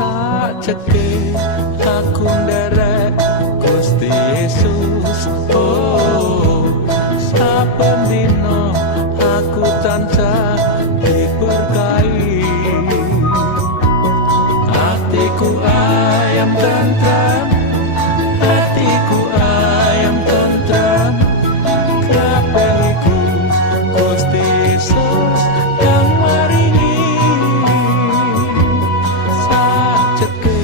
Sajeke aku nderek Gusti Yesus. Oh, saben dina aku tansah diberkahi. Hatiku ayam tentram, hatiku ayam tentram. Kabehku Gusti Yesus yang maringi. Sajeke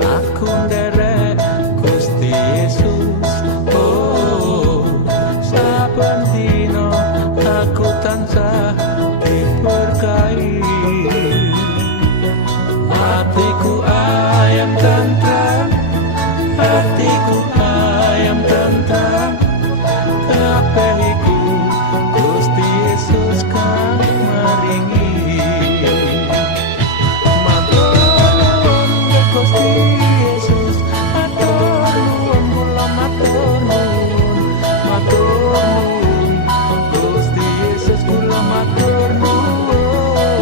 aku nderek Gusti Yesus. Oh, saben dina aku tansah diberkahi. Hatiku ayam tentram, hatiku ayam tentram. Kabehku Gusti Yesus kang maringi. Matur nuwun Gusti Yesus, matur nuwun kula matur nuwun. Matur nuwun Gusti Yesus, kula matur nuwun.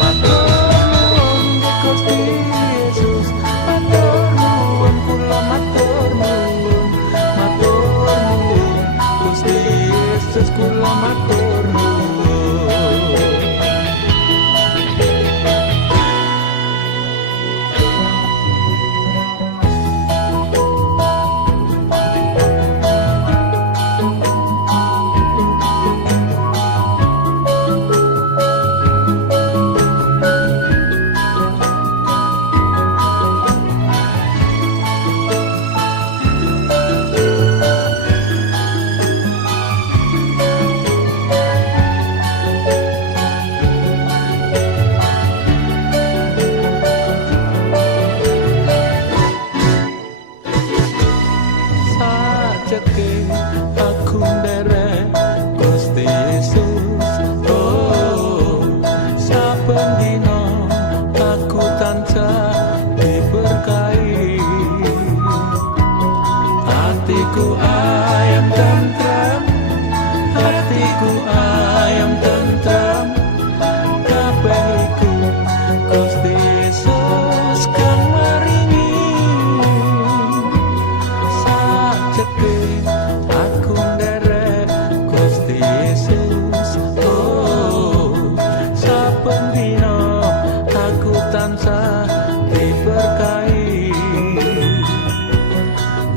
Matur nuwun Gusti Yesus, matur nuwun kula matur nuwun. Matur nuwun Gusti Yesus, kula matur nuwun. Sajeke aku nderek Gusti Yesus. Oh, saben dina aku tansah diberkahi. Hatiku ayam tentram, hatiku ayam tentram. Kabehku Gusti Yesus kang maringi. Sajeke aku nderek Gusti Yesus. Oh, saben dina aku tansah diberkahi.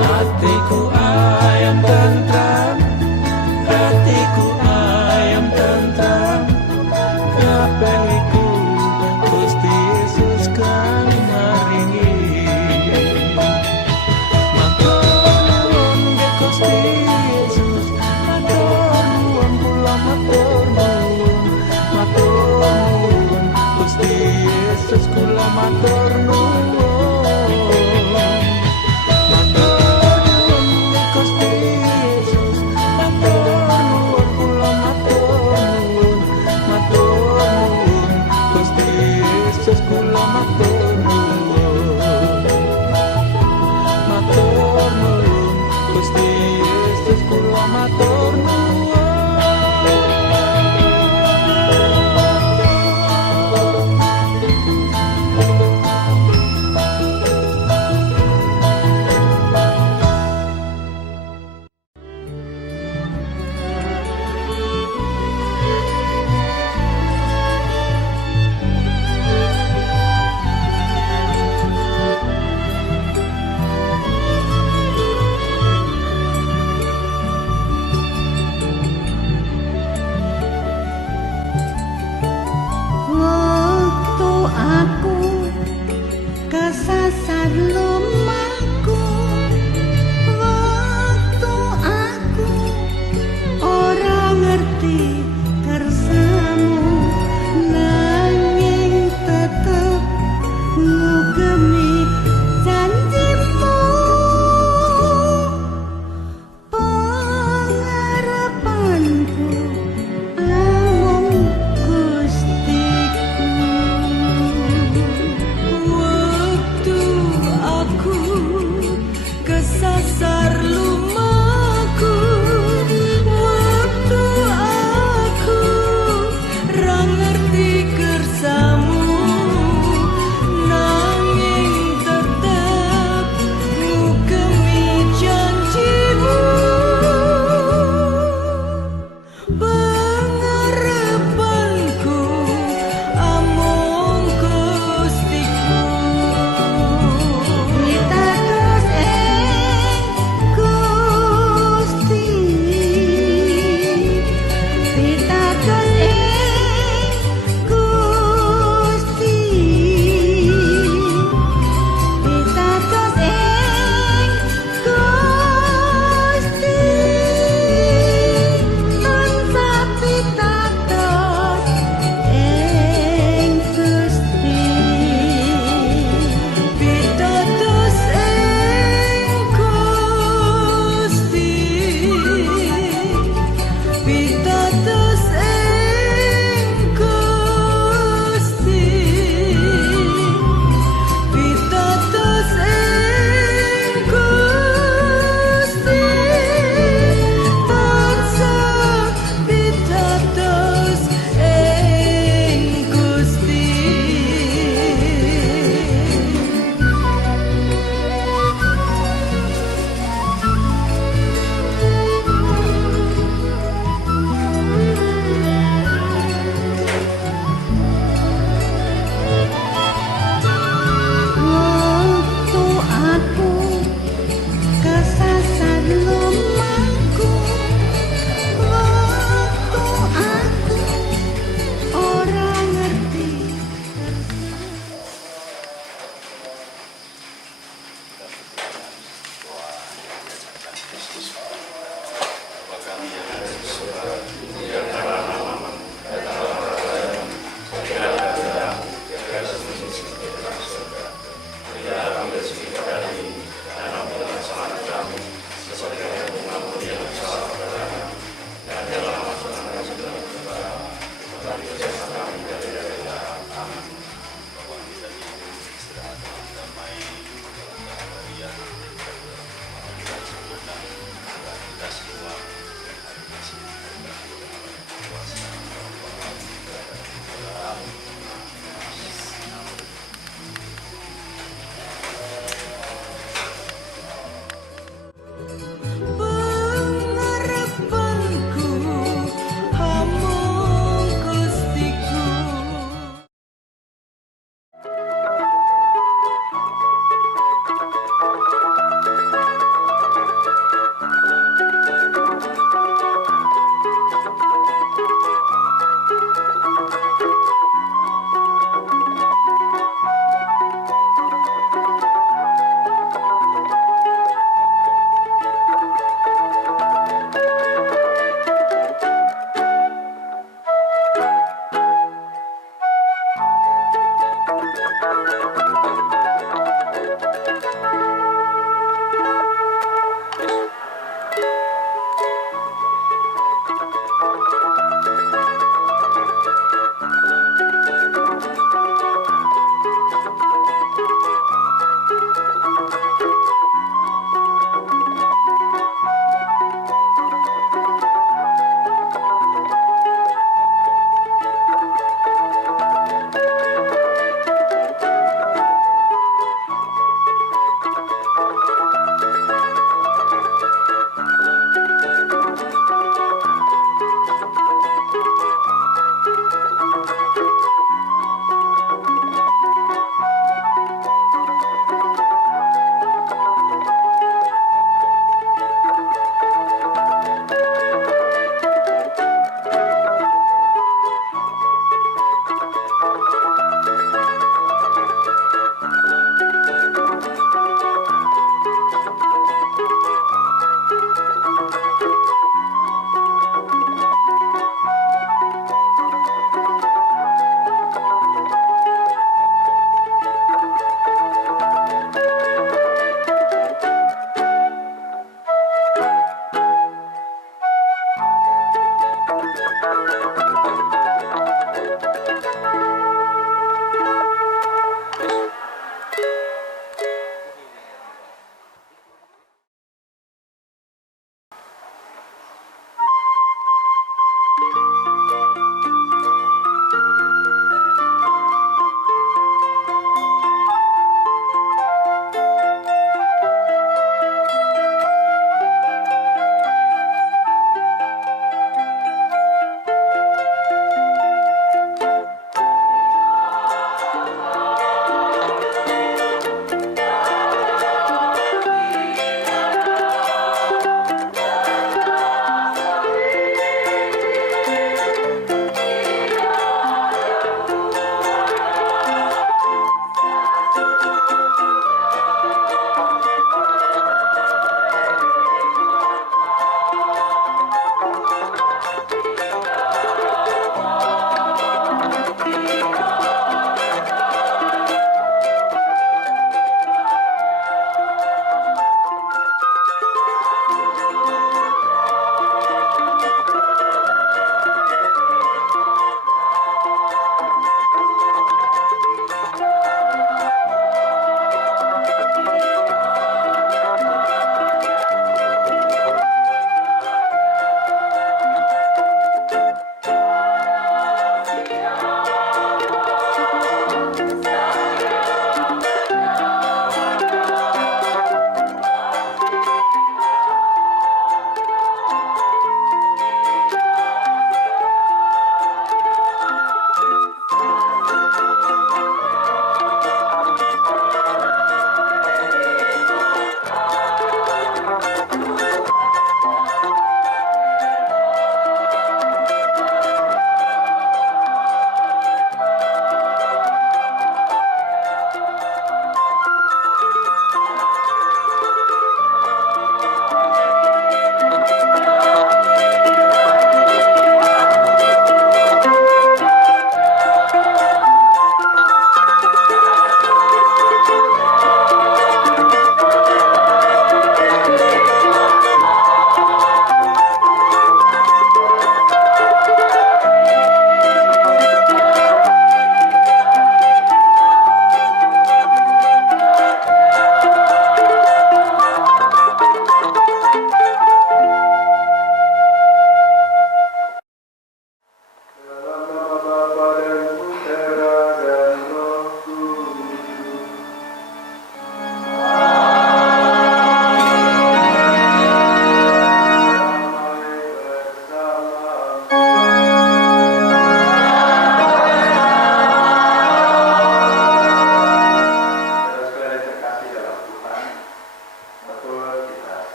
Hatiku ayam tentram, hatiku ayam tentram. Kabehku Gusti Yesus kang maringi. Matur nuwun Gusti Yesus, matur nuwun kula matur nuwun. Matur nuwun Gusti Yesus, kula matur nuwun. Matur nuwun Gusti Yesus, matur nuwun kula matur nuwun. Matur nuwun Gusti Yesus, kula matur nuwun. Matur nuwun Gusti Yesus, kula matur nuwun.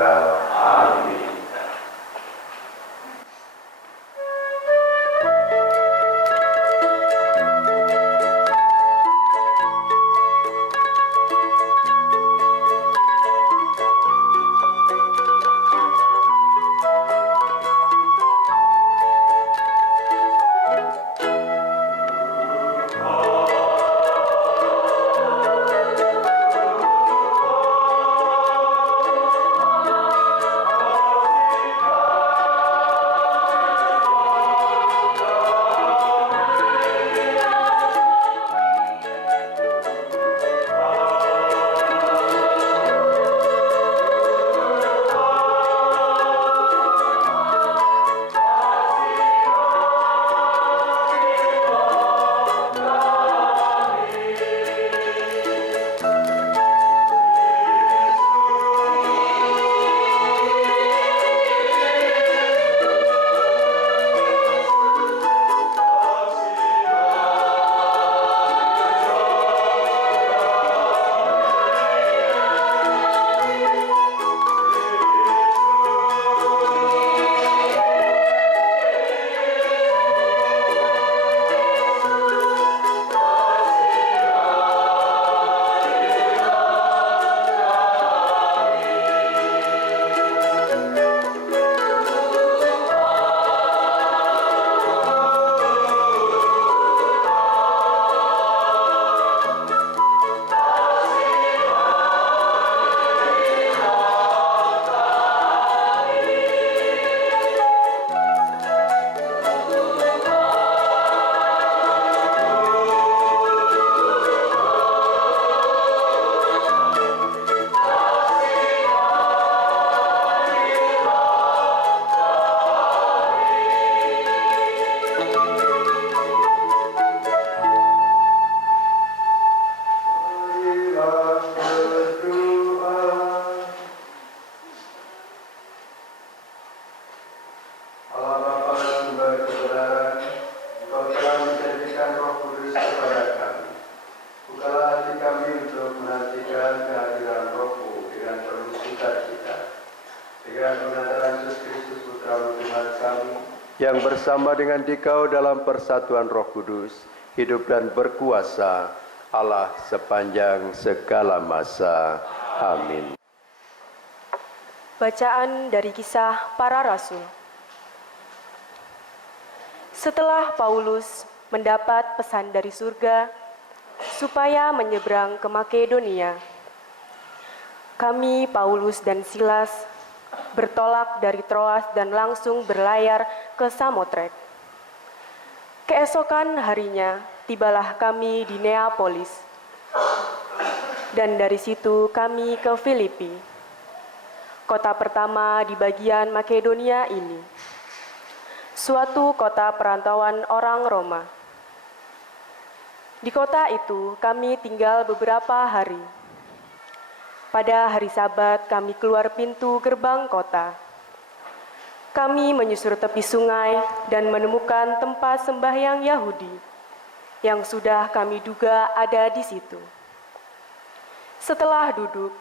kekal. Amin. yang bersama dengan Dikau dalam persatuan Roh Kudus, hidup dan berkuasa, Allah sepanjang segala masa. Amin. Bacaan dari Kisah Para Rasul. Setelah Paulus mendapat pesan dari surga supaya menyeberang ke Makedonia, kami, Paulus dan Silas, bertolak dari Troas dan langsung berlayar ke Samotrek. Keesokan harinya, tibalah kami di Neapolis, dan dari situ kami ke Filipi, kota pertama di bagian Makedonia ini, suatu kota perantauan orang Roma. Di kota itu kami tinggal beberapa hari. Pada hari Sabat kami keluar pintu gerbang kota. Kami menyusur tepi sungai dan menemukan tempat sembahyang Yahudi yang sudah kami duga ada di situ. Setelah duduk,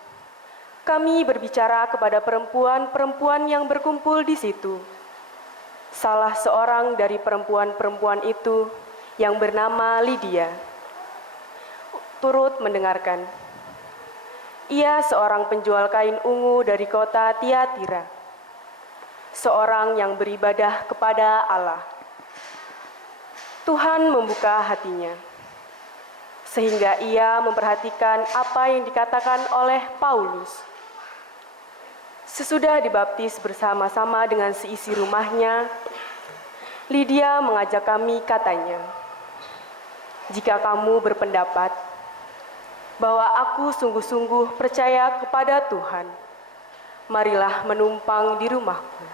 kami berbicara kepada perempuan-perempuan yang berkumpul di situ. Salah seorang dari perempuan-perempuan itu yang bernama Lydia turut mendengarkan. Ia seorang penjual kain ungu dari kota Tiatira, seorang yang beribadah kepada Allah. Tuhan membuka hatinya, sehingga ia memperhatikan apa yang dikatakan oleh Paulus. Sesudah dibaptis bersama-sama dengan seisi rumahnya, Lydia mengajak kami, katanya, "Jika kamu berpendapat bahwa aku sungguh-sungguh percaya kepada Tuhan, marilah menumpang di rumahku."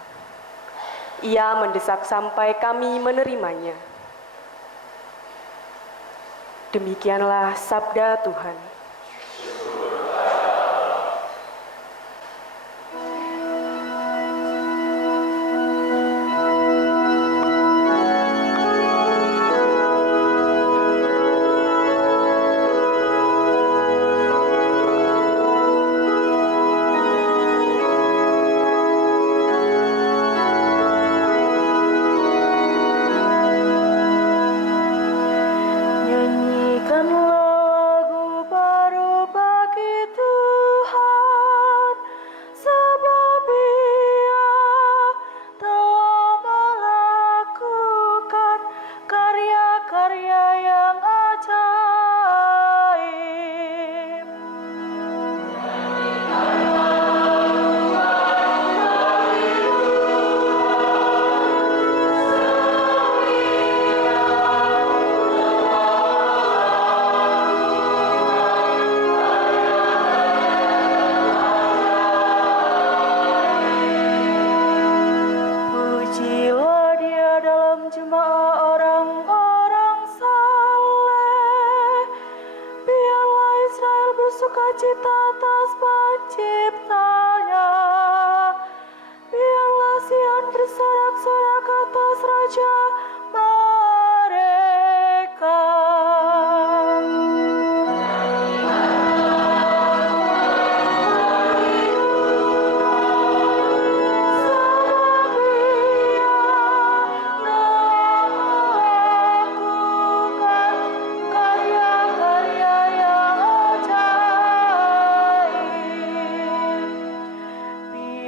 Ia mendesak sampai kami menerimanya. Demikianlah sabda Tuhan.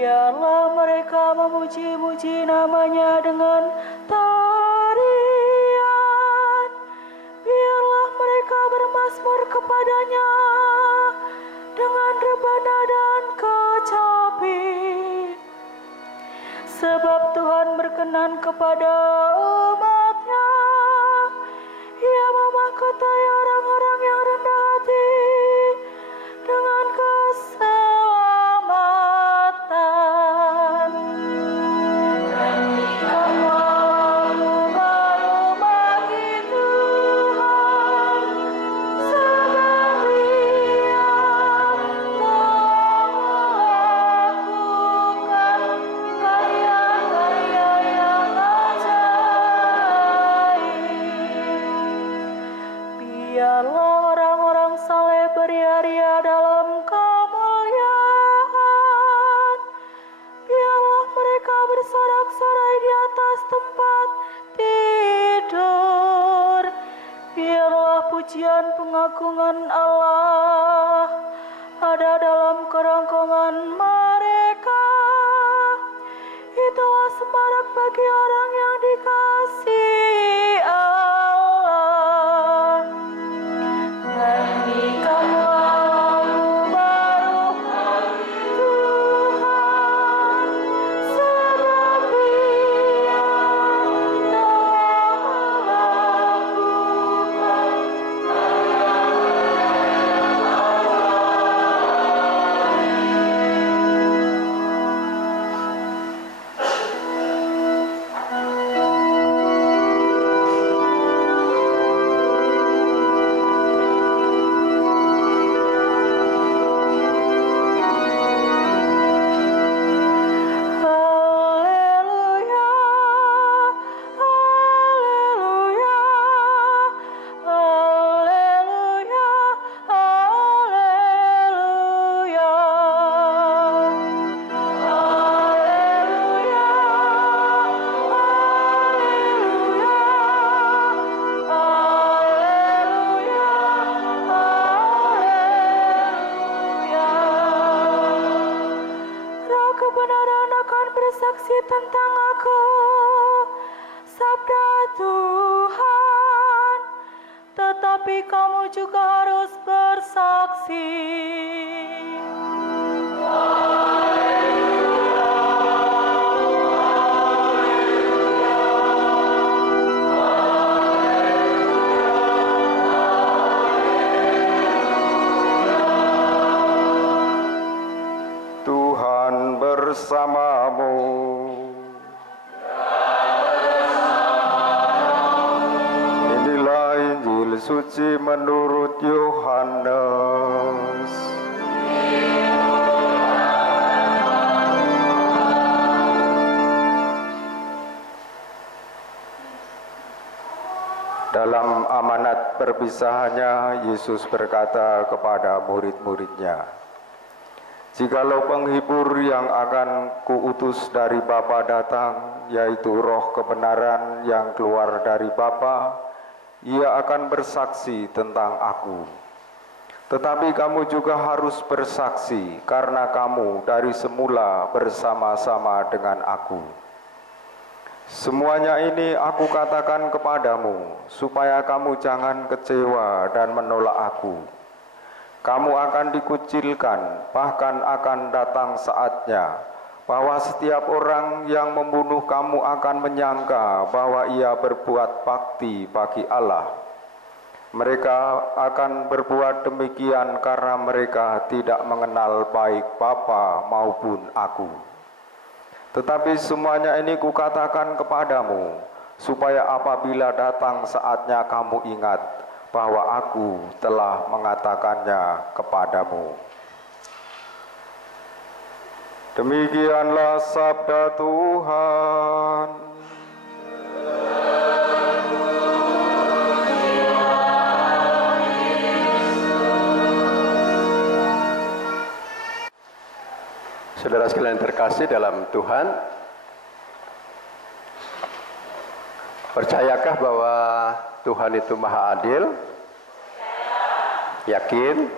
Biarlah mereka memuji-muji namanya dengan tarian. Biarlah mereka bermazmur kepadanya dengan rebana dan kecapi. Sebab Tuhan berkenan kepada umat-Nya. Ia memahkotai orang-orang yang rendah hati dengan keselamatan. Nyanyikanlah lagu baru bagi Tuhan, sebab Dia telah melakukan karya-karya yang ajaib. Biarlah orang-orang saleh beria-ria dalam kemuliaan. Biarlah mereka bersorak-sorai di atas tempat tidur. Biarlah pujian pengagungan Allah ada dalam kerongkongan mereka. Itulah semarak bagi orang yang dikasihi Allah. Nyanyikanlah lagu baru bagi Tuhan, sebab Dia telah melakukan Haleluya, haleluya, haleluya, haleluya. Haleluya, haleluya, haleluya, haleluya. Roh kebenaran akan bersaksi tentang aku, sabda Tuhan, tetapi kamu juga harus bersaksi. Tuhan bersamamu. Inilah Injil suci menurut Yohanes. Dalam amanat perpisahannya, Yesus berkata kepada murid-muridnya, "Jikalau penghibur yang akan kuutus dari Bapa datang, yaitu Roh kebenaran yang keluar dari Bapa, Ia akan bersaksi tentang aku. Tetapi kamu juga harus bersaksi, karena kamu dari semula bersama-sama dengan aku. Semuanya ini aku katakan kepadamu, supaya kamu jangan kecewa dan menolak aku. Kamu akan dikucilkan, bahkan akan datang saatnya bahwa setiap orang yang membunuh kamu akan menyangka bahwa ia berbuat bakti bagi Allah. Mereka akan berbuat demikian karena mereka tidak mengenal baik Bapa maupun aku. Tetapi semuanya ini kukatakan kepadamu, supaya apabila datang saatnya kamu ingat bahwa aku telah mengatakannya kepadamu." Demikianlah sabda Tuhan. Saudara sekalian terkasih dalam Tuhan, percayakah bahwa Tuhan itu maha adil? Yakin?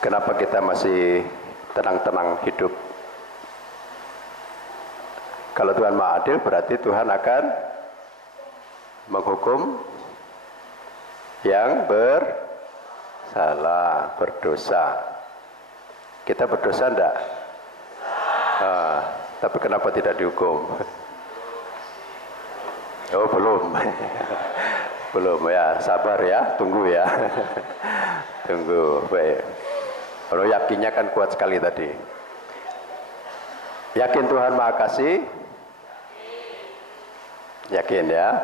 Kenapa kita masih tenang-tenang hidup. Kalau Tuhan Maha Adil berarti Tuhan akan menghukum yang bersalah, berdosa. Kita berdosa enggak? Tapi kenapa tidak dihukum? Oh belum. Belum ya, sabar ya, tunggu ya. Tunggu, baik. Kalau yakinnya kan kuat sekali tadi. Yakin Tuhan Maha Kasih? Yakin ya.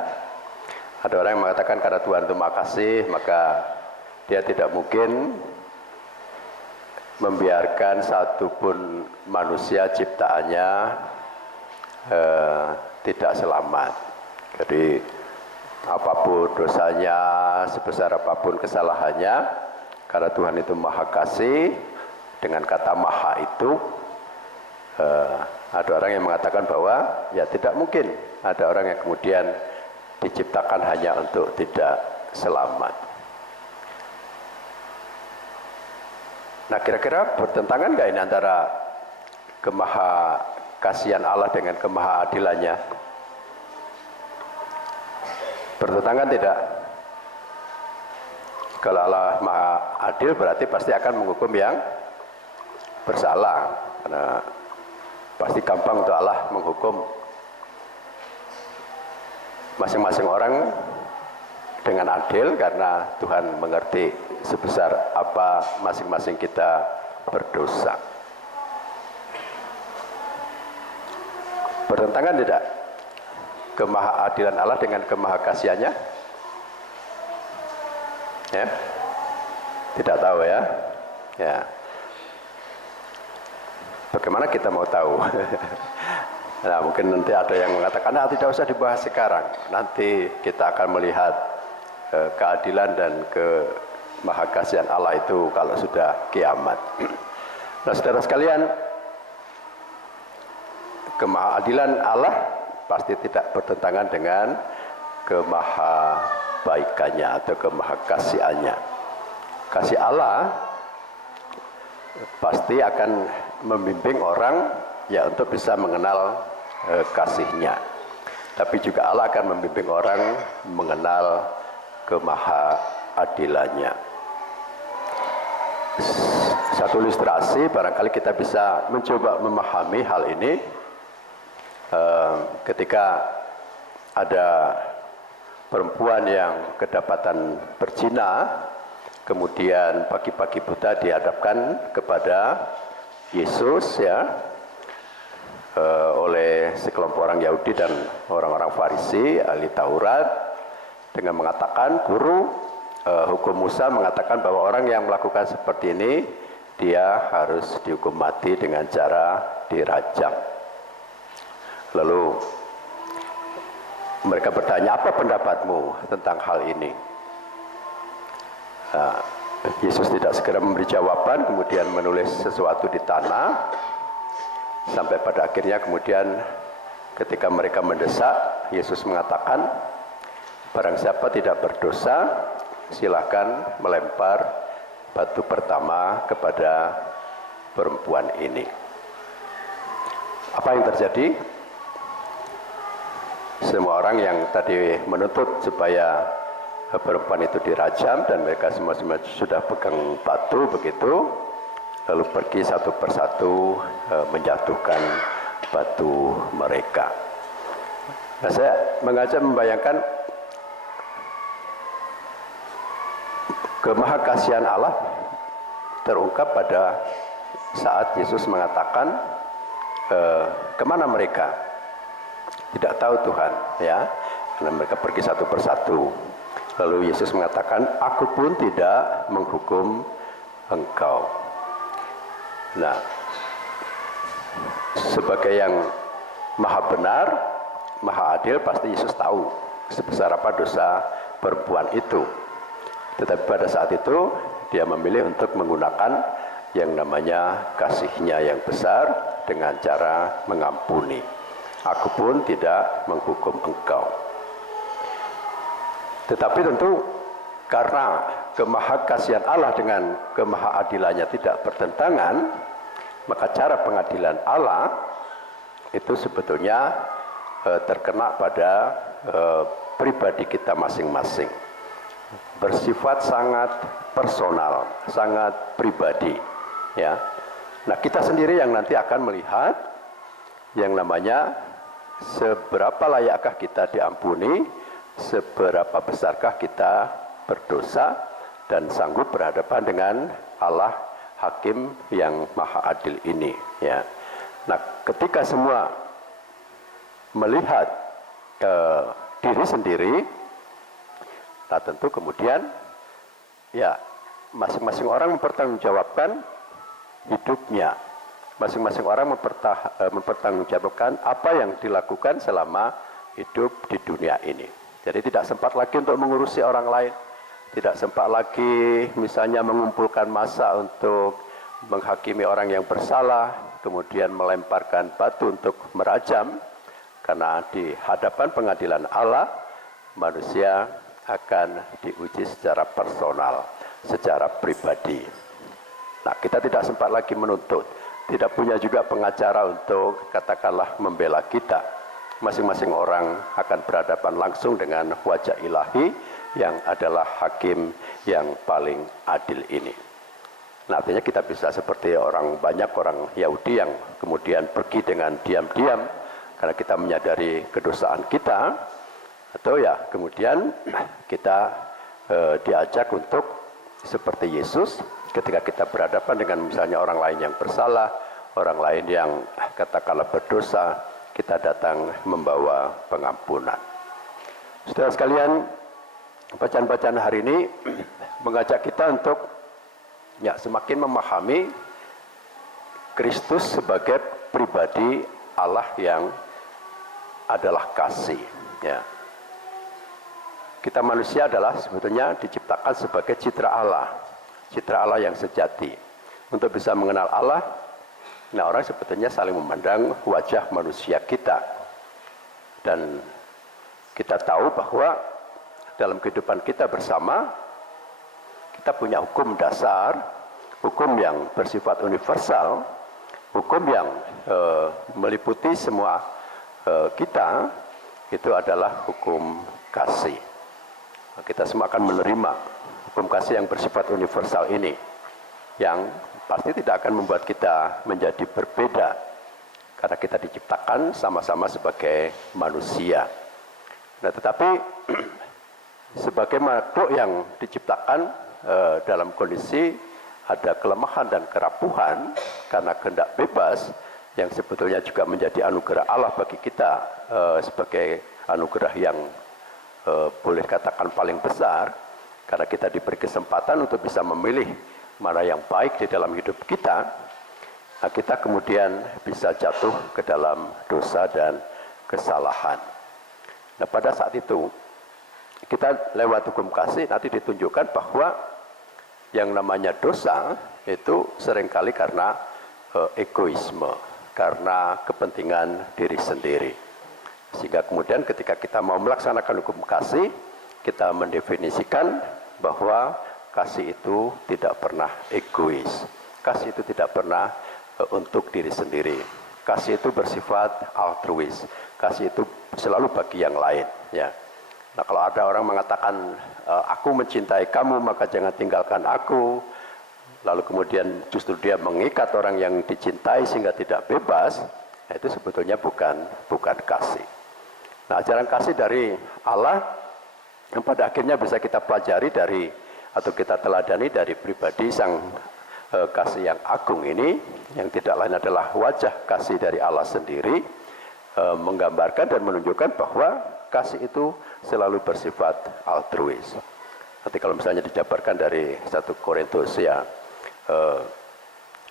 Ada orang yang mengatakan karena Tuhan itu Maha Kasih, maka dia tidak mungkin membiarkan satupun manusia ciptaannya tidak selamat. Jadi apapun dosanya, sebesar apapun kesalahannya, karena Tuhan itu Maha Kasih, dengan kata Maha itu ada orang yang mengatakan bahwa ya tidak mungkin ada orang yang kemudian diciptakan hanya untuk tidak selamat. Nah, kira-kira bertentangan nggak ini antara kemaha kasihan Allah dengan kemaha adilannya? Bertentangan tidak? Kalau Allah Maha Adil berarti pasti akan menghukum yang bersalah, karena pasti gampang untuk Allah menghukum masing-masing orang dengan adil, karena Tuhan mengerti sebesar apa masing-masing kita berdosa. Bertentangan tidak kemahaadilan Allah dengan kemahakasihannya? Ya, tidak tahu ya. Ya, bagaimana kita mau tahu? Nah, mungkin nanti ada yang mengatakan, nah, tidak usah dibahas sekarang. Nanti kita akan melihat keadilan dan kemahakasihan Allah itu kalau sudah kiamat. Nah, saudara sekalian, kemahadilan Allah pasti tidak bertentangan dengan kemahabaikannya atau kemahakasihannya. Kasih Allah pasti akan membimbing orang ya untuk bisa mengenal kasihnya. Tapi juga Allah akan membimbing orang mengenal kemahaadilannya. Satu ilustrasi barangkali kita bisa mencoba memahami hal ini ketika ada perempuan yang kedapatan berzina, kemudian pagi-pagi buta dihadapkan kepada Yesus ya oleh sekelompok orang Yahudi dan orang-orang Farisi ahli Taurat dengan mengatakan, guru, hukum Musa mengatakan bahwa orang yang melakukan seperti ini dia harus dihukum mati dengan cara dirajam. Lalu mereka bertanya, apa pendapatmu tentang hal ini? Nah, Yesus tidak segera memberi jawaban, kemudian menulis sesuatu di tanah, sampai pada akhirnya kemudian ketika mereka mendesak, Yesus mengatakan, barang siapa tidak berdosa, silakan melempar batu pertama kepada perempuan ini. Apa yang terjadi? Semua orang yang tadi menuntut supaya perempuan itu dirajam dan mereka semua sudah pegang batu begitu, lalu pergi satu persatu menjatuhkan batu mereka. Nah, saya mengajak membayangkan kemahakasihan Allah terungkap pada saat Yesus mengatakan, kemana mereka? Tidak tahu Tuhan, ya, karena mereka pergi satu persatu. Lalu Yesus mengatakan, aku pun tidak menghukum engkau. Nah, sebagai yang maha benar, maha adil, pasti Yesus tahu sebesar apa dosa perempuan itu. Tetapi pada saat itu dia memilih untuk menggunakan yang namanya kasihnya yang besar dengan cara mengampuni. Aku pun tidak menghukum engkau. Tetapi tentu karena kemahakasihan Allah dengan kemahaadilannya tidak bertentangan, Maka cara pengadilan Allah itu sebetulnya terkena pada pribadi kita masing-masing, bersifat sangat personal, sangat pribadi, ya. Nah, kita sendiri yang nanti akan melihat yang namanya seberapa layakkah kita diampuni, seberapa besarkah kita berdosa dan sanggup berhadapan dengan Allah Hakim yang Maha Adil ini, ya. Nah, ketika semua melihat diri sendiri, nah tentu kemudian ya masing-masing orang mempertanggungjawabkan hidupnya, masing-masing orang mempertanggungjawabkan apa yang dilakukan selama hidup di dunia ini. Jadi tidak sempat lagi untuk mengurusi orang lain, tidak sempat lagi misalnya mengumpulkan massa untuk menghakimi orang yang bersalah, kemudian melemparkan batu untuk merajam, karena di hadapan pengadilan Allah manusia akan diuji secara personal, secara pribadi. Nah, kita tidak sempat lagi menuntut, tidak punya juga pengacara untuk katakanlah membela kita. Masing-masing orang akan berhadapan langsung dengan wajah ilahi yang adalah hakim yang paling adil ini. Nah, artinya kita bisa seperti banyak orang Yahudi yang kemudian pergi dengan diam-diam karena kita menyadari kedosaan kita, atau ya kemudian kita diajak untuk seperti Yesus ketika kita berhadapan dengan misalnya orang lain yang bersalah, orang lain yang katakanlah berdosa, kita datang membawa pengampunan. Saudara sekalian, bacaan-bacaan hari ini mengajak kita untuk ya semakin memahami Kristus sebagai pribadi Allah yang adalah kasih, ya. Kita manusia adalah sebetulnya diciptakan sebagai citra Allah yang sejati. Untuk bisa mengenal Allah, nah orang sebetulnya saling memandang wajah manusia kita. Dan kita tahu bahwa dalam kehidupan kita bersama, kita punya hukum dasar, hukum yang bersifat universal, hukum yang meliputi semua kita, itu adalah hukum kasih. Kita semua akan menerima hukum kasih yang bersifat universal ini, yang pasti tidak akan membuat kita menjadi berbeda, karena kita diciptakan sama-sama sebagai manusia. Nah, tetapi sebagai makhluk yang diciptakan dalam kondisi ada kelemahan dan kerapuhan karena kehendak bebas, yang sebetulnya juga menjadi anugerah Allah bagi kita sebagai anugerah yang boleh katakan paling besar, karena kita diberi kesempatan untuk bisa memilih mana yang baik di dalam hidup kita. Nah, kita kemudian bisa jatuh ke dalam dosa dan kesalahan. Nah, pada saat itu kita lewat hukum kasih nanti ditunjukkan bahwa yang namanya dosa itu seringkali karena egoisme, karena kepentingan diri sendiri. Sehingga kemudian ketika kita mau melaksanakan hukum kasih, kita mendefinisikan bahwa kasih itu tidak pernah egois. Kasih itu tidak pernah untuk diri sendiri. Kasih itu bersifat altruis. Kasih itu selalu bagi yang lain, ya. Nah, kalau ada orang mengatakan aku mencintai kamu maka jangan tinggalkan aku, lalu kemudian justru dia mengikat orang yang dicintai sehingga tidak bebas, nah itu sebetulnya bukan kasih. Nah, ajaran kasih dari Allah yang pada akhirnya bisa kita pelajari dari atau kita teladani dari pribadi sang kasih yang agung ini, yang tidak lain adalah wajah kasih dari Allah sendiri, menggambarkan dan menunjukkan bahwa kasih itu selalu bersifat altruis. Nanti kalau misalnya dijabarkan dari 1 Korintus ya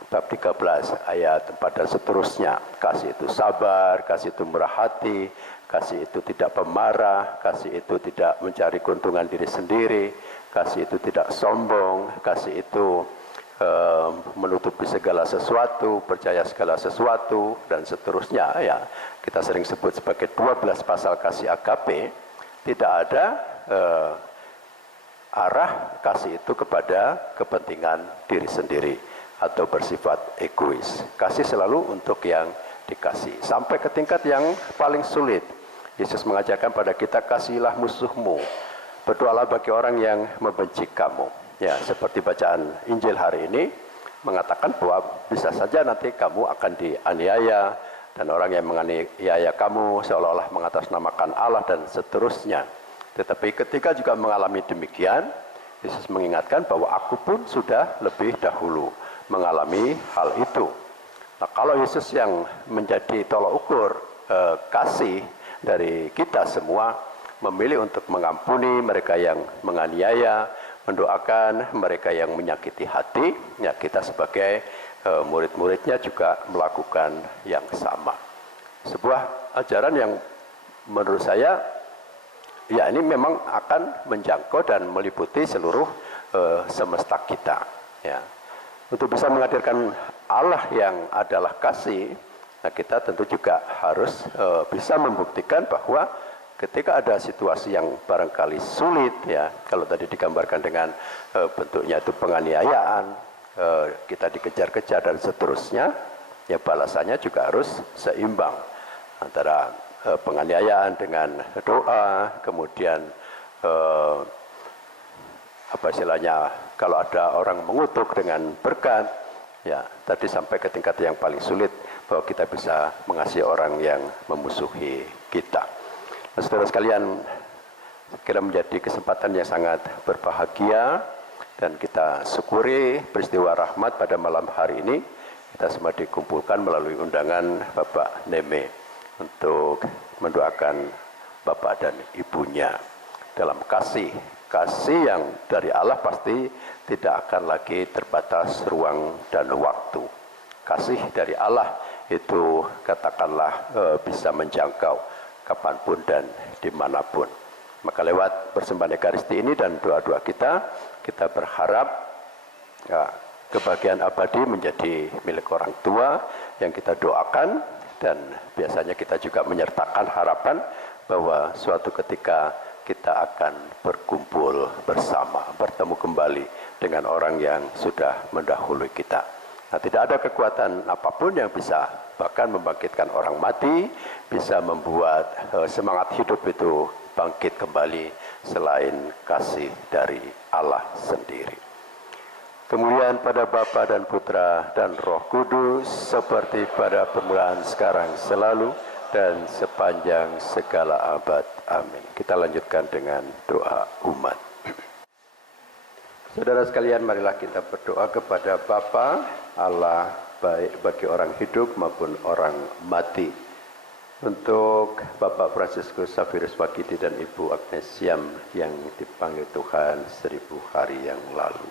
bab 13 ayat 4 dan seterusnya, kasih itu sabar, kasih itu murah hati, kasih itu tidak pemarah, kasih itu tidak mencari keuntungan diri sendiri, kasih itu tidak sombong, kasih itu menutupi segala sesuatu, percaya segala sesuatu, dan seterusnya, ya. Kita sering sebut sebagai 12 pasal kasih agape. Tidak ada arah kasih itu kepada kepentingan diri sendiri atau bersifat egois. Kasih selalu untuk yang dikasih. Sampai ke tingkat yang paling sulit. Yesus mengajarkan pada kita, kasihilah musuhmu. Berdoalah bagi orang yang membenci kamu. Ya, seperti bacaan Injil hari ini mengatakan bahwa bisa saja nanti kamu akan dianiaya, dan orang yang menganiaya kamu seolah-olah mengatasnamakan Allah dan seterusnya. Tetapi ketika juga mengalami demikian, Yesus mengingatkan bahwa aku pun sudah lebih dahulu mengalami hal itu. Nah, kalau Yesus yang menjadi tolak ukur kasih dari kita semua, memilih untuk mengampuni mereka yang menganiaya, mendoakan mereka yang menyakiti hati, ya kita sebagai murid-muridnya juga melakukan yang sama. Sebuah ajaran yang menurut saya, ya ini memang akan menjangkau dan meliputi seluruh semesta kita. Ya. Untuk bisa menghadirkan Allah yang adalah kasih, nah kita tentu juga harus bisa membuktikan bahwa ketika ada situasi yang barangkali sulit, ya kalau tadi digambarkan dengan bentuknya itu penganiayaan, kita dikejar-kejar dan seterusnya, ya balasannya juga harus seimbang antara penganiayaan dengan doa, kemudian apa istilahnya, kalau ada orang mengutuk dengan berkat, ya tadi sampai ke tingkat yang paling sulit bahwa kita bisa mengasihi orang yang memusuhi kita. Nah, saudara sekalian, kira menjadi kesempatan yang sangat berbahagia dan kita syukuri peristiwa rahmat pada malam hari ini. Kita semua dikumpulkan melalui undangan Bapak Neme untuk mendoakan Bapak dan Ibunya dalam kasih yang dari Allah pasti tidak akan lagi terbatas ruang dan waktu. Kasih dari Allah itu katakanlah bisa menjangkau kapanpun dan dimanapun. Maka lewat persembahan Ekaristi ini dan doa-doa kita berharap ya, kebahagiaan abadi menjadi milik orang tua yang kita doakan, dan biasanya kita juga menyertakan harapan bahwa suatu ketika kita akan berkumpul bersama, bertemu kembali dengan orang yang sudah mendahului kita. Nah, tidak ada kekuatan apapun yang bisa bahkan membangkitkan orang mati, bisa membuat semangat hidup itu bangkit kembali selain kasih dari Allah sendiri. Kemuliaan pada Bapa dan Putra dan Roh Kudus, seperti pada permulaan, sekarang, selalu, dan sepanjang segala abad. Amin. Kita lanjutkan dengan doa umat. Saudara sekalian, marilah kita berdoa kepada Bapa Allah, baik bagi orang hidup maupun orang mati. Untuk Bapak Fransiskus Xaverius Wahyudi dan Ibu Agnes Siam yang dipanggil Tuhan 1000 hari yang lalu.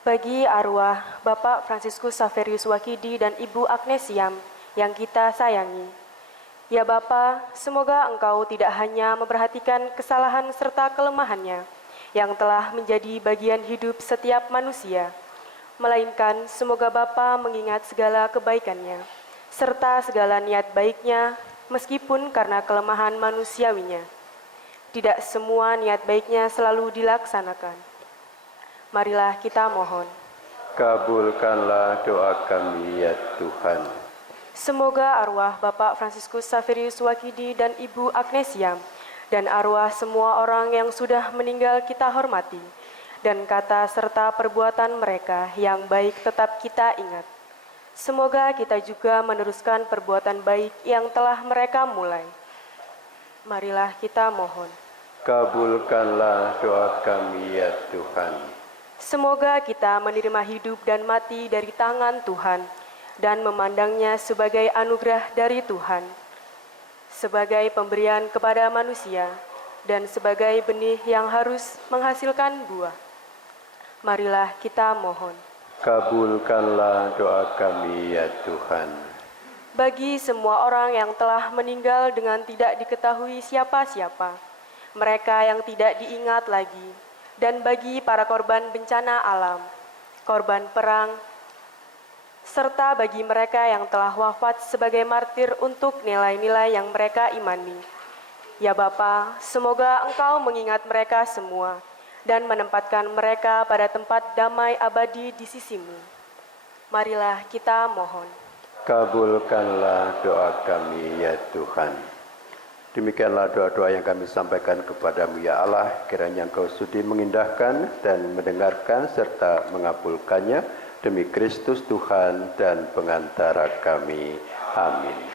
Bagi arwah Bapak Fransiskus Xaverius Wahyudi dan Ibu Agnes Siam yang kita sayangi, ya Bapa, semoga Engkau tidak hanya memperhatikan kesalahan serta kelemahannya yang telah menjadi bagian hidup setiap manusia, melainkan semoga Bapa mengingat segala kebaikannya, serta segala niat baiknya, meskipun karena kelemahan manusiawinya. Tidak semua niat baiknya selalu dilaksanakan. Marilah kita mohon. Kabulkanlah doa kami ya Tuhan. Semoga arwah Bapak Fransiskus Xaverius Wahyudi dan Ibu Agnes Siam dan arwah semua orang yang sudah meninggal kita hormati, dan kata serta perbuatan mereka yang baik tetap kita ingat. Semoga kita juga meneruskan perbuatan baik yang telah mereka mulai. Marilah kita mohon. Kabulkanlah doa kami ya Tuhan. Semoga kita menerima hidup dan mati dari tangan Tuhan dan memandangnya sebagai anugerah dari Tuhan, sebagai pemberian kepada manusia dan sebagai benih yang harus menghasilkan buah. Marilah kita mohon. Kabulkanlah doa kami ya Tuhan. Bagi semua orang yang telah meninggal dengan tidak diketahui siapa-siapa, mereka yang tidak diingat lagi, dan bagi para korban bencana alam, korban perang, serta bagi mereka yang telah wafat sebagai martir untuk nilai-nilai yang mereka imani. Ya Bapa, semoga Engkau mengingat mereka semua dan menempatkan mereka pada tempat damai abadi di sisi-Mu. Marilah kita mohon. Kabulkanlah doa kami ya Tuhan. Demikianlah doa-doa yang kami sampaikan kepadamu ya Allah, kiranya Engkau sudi mengindahkan dan mendengarkan serta mengabulkannya demi Kristus Tuhan dan pengantara kami. Amin.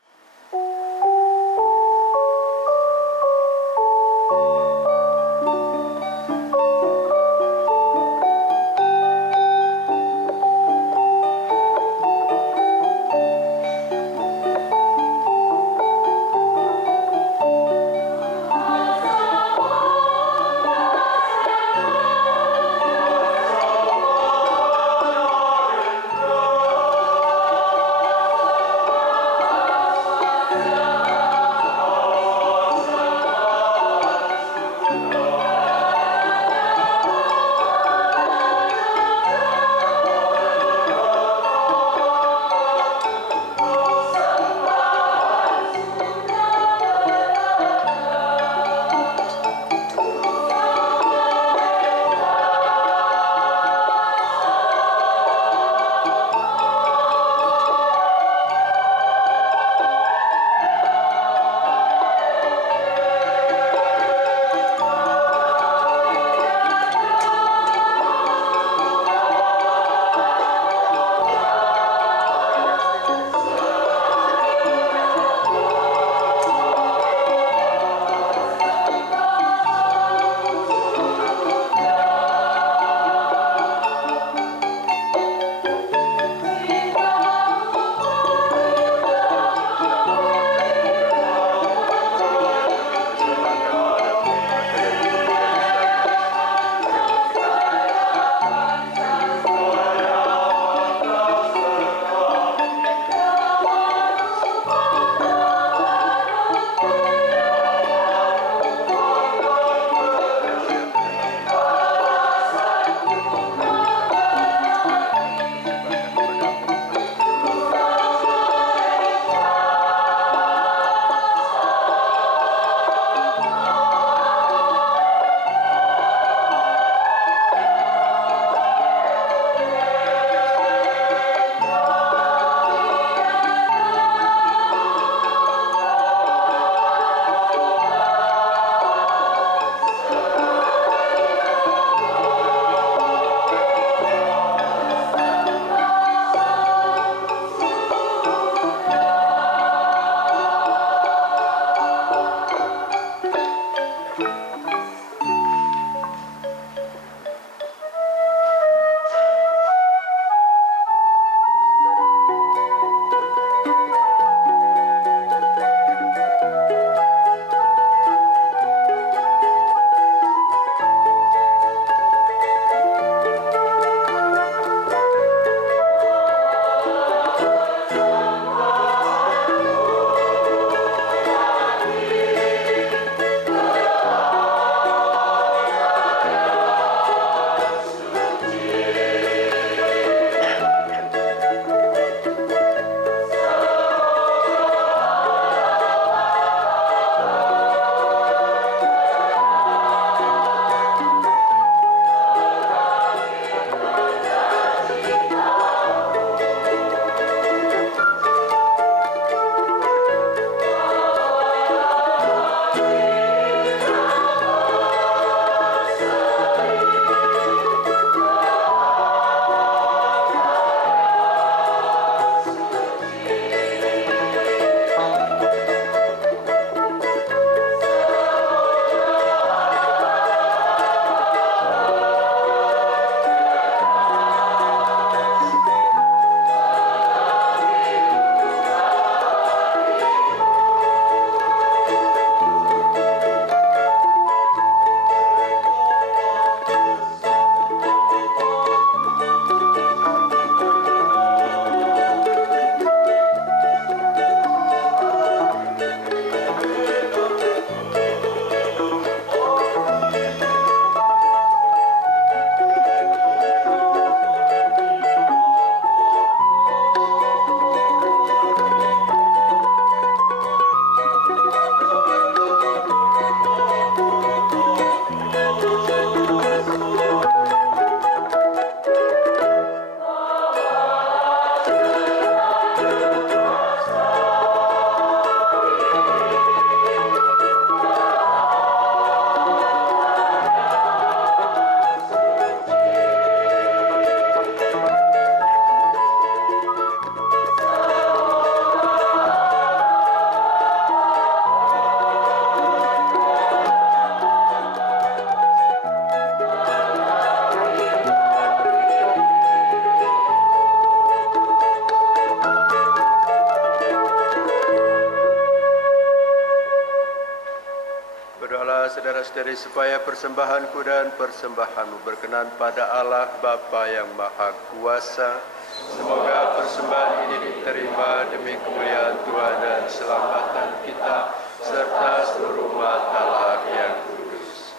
supaya persembahanku dan persembahanmu berkenan pada Allah Bapa yang Maha Kuasa. Semoga persembahan ini diterima demi kemuliaan Tuhan dan keselamatan kita, serta seluruh umat Allah yang kudus.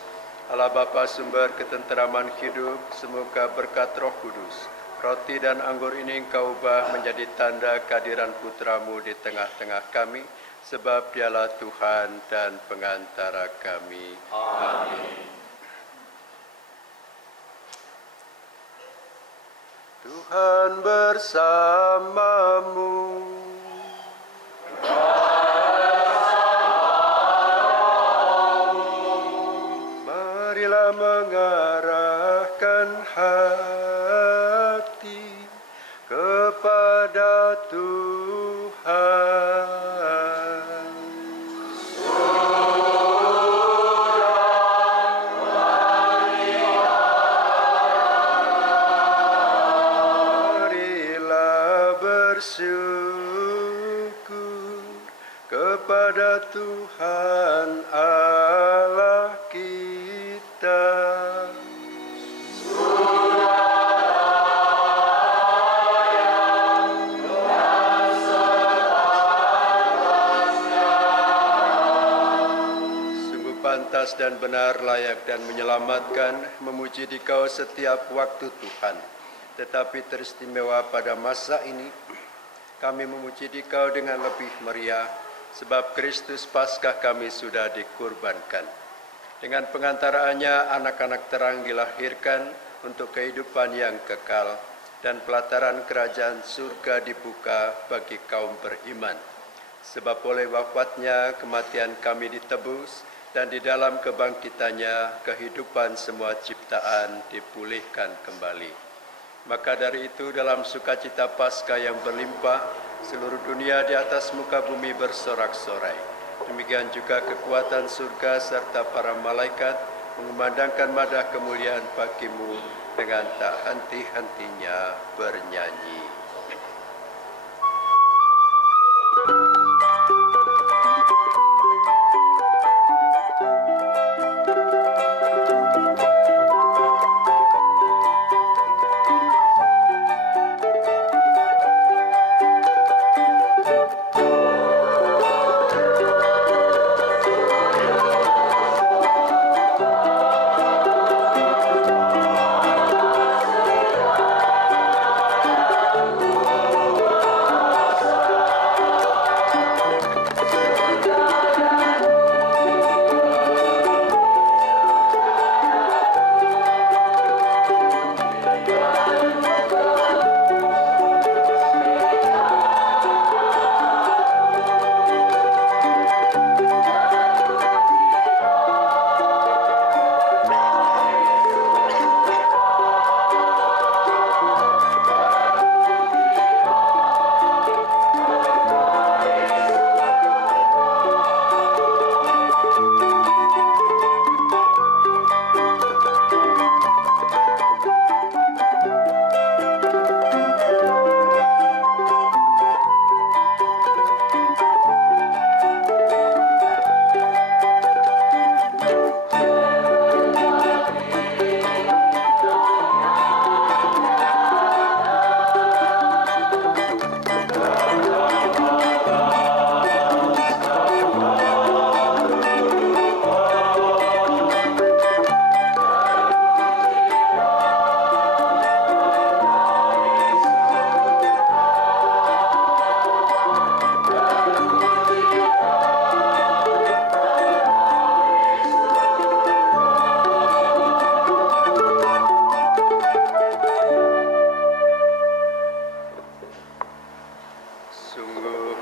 Allah Bapa sumber ketenteraman hidup, semoga berkat Roh Kudus, roti dan anggur ini Engkau ubah menjadi tanda kehadiran Putramu di tengah-tengah kami, sebab Dialah Tuhan dan pengantara kami. Amin. Tuhan bersamamu. Marilah mengarahkan hati kepada Tuhan. Marilah bersyukur kepada Tuhan Allah kita. Sungguh pantas dan benar, layak dan menyelamatkan, memuji Dikau setiap waktu Tuhan. Tetapi teristimewa pada masa ini, kami memuji Dikau dengan lebih meriah, sebab Kristus Paskah kami sudah dikurbankan. Dengan pengantaraannya, anak-anak terang dilahirkan untuk kehidupan yang kekal, dan pelataran kerajaan surga dibuka bagi kaum beriman. Sebab oleh wafatnya, kematian kami ditebus, dan di dalam kebangkitannya, kehidupan semua ciptaan dipulihkan kembali. Maka dari itu, dalam sukacita Paskah yang berlimpah, seluruh dunia di atas muka bumi bersorak-sorai. Demikian juga kekuatan surga serta para malaikat mengumandangkan madah kemuliaan bagimu dengan tak henti-hentinya bernyanyi.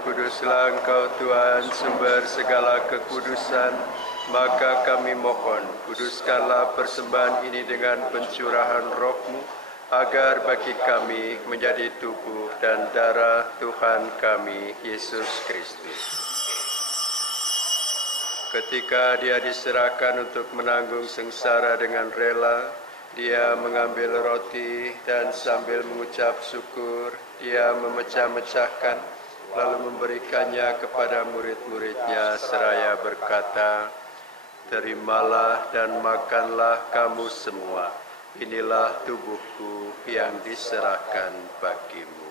Kuduslah Engkau Tuhan, sumber segala kekudusan, maka kami mohon, kuduskanlah persembahan ini dengan pencurahan Roh-Mu, agar bagi kami menjadi tubuh dan darah Tuhan kami, Yesus Kristus. Ketika Dia diserahkan untuk menanggung sengsara dengan rela, Dia mengambil roti dan sambil mengucap syukur, Dia memecah-mecahkan, lalu memberikannya kepada murid-muridnya seraya berkata, Terimalah dan makanlah kamu semua. Inilah tubuhku yang diserahkan bagimu.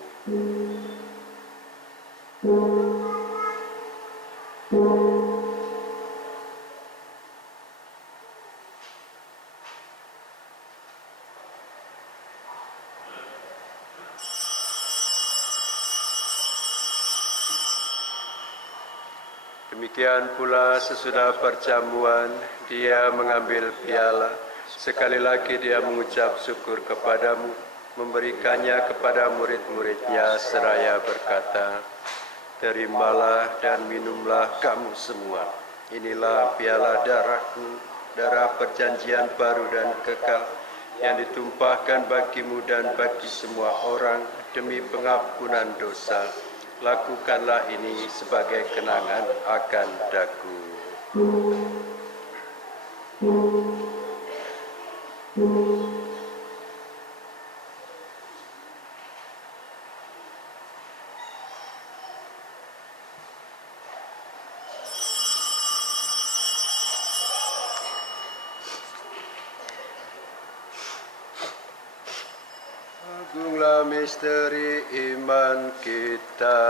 Demikian pula sesudah perjamuan, dia mengambil piala. Sekali lagi dia mengucap syukur kepadamu, memberikannya kepada murid-muridnya seraya berkata, terimalah dan minumlah kamu semua. Inilah piala darahku, darah perjanjian baru dan kekal, yang ditumpahkan bagimu dan bagi semua orang demi pengampunan dosa. Lakukanlah ini sebagai kenangan akan daku. Agunglah misteri iman kita.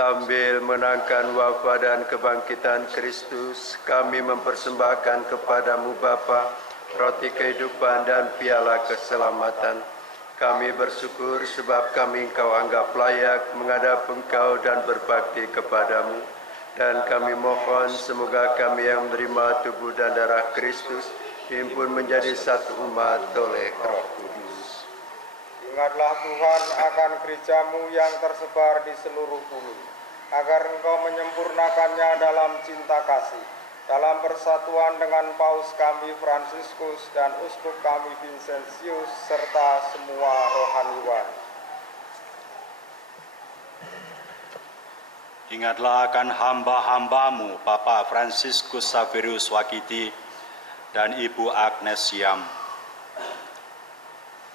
Sambil menangkan wafat dan kebangkitan Kristus, kami mempersembahkan kepadamu Bapa, roti kehidupan dan piala keselamatan. Kami bersyukur sebab kami Engkau anggap layak menghadap Engkau dan berbakti kepadamu. Dan kami mohon semoga kami yang menerima tubuh dan darah Kristus dihimpun menjadi satu umat oleh Roh Kudus. Ingatlah Tuhan akan gerejamu yang tersebar di seluruh bumi, agar Engkau menyempurnakannya dalam cinta kasih, dalam persatuan dengan Paus kami Fransiskus dan Uskup kami Vincentius, serta semua rohaniwan. Ingatlah akan hamba-hambamu, Papa Fransiskus Xaverius Wakiti dan Ibu Agnes Siam,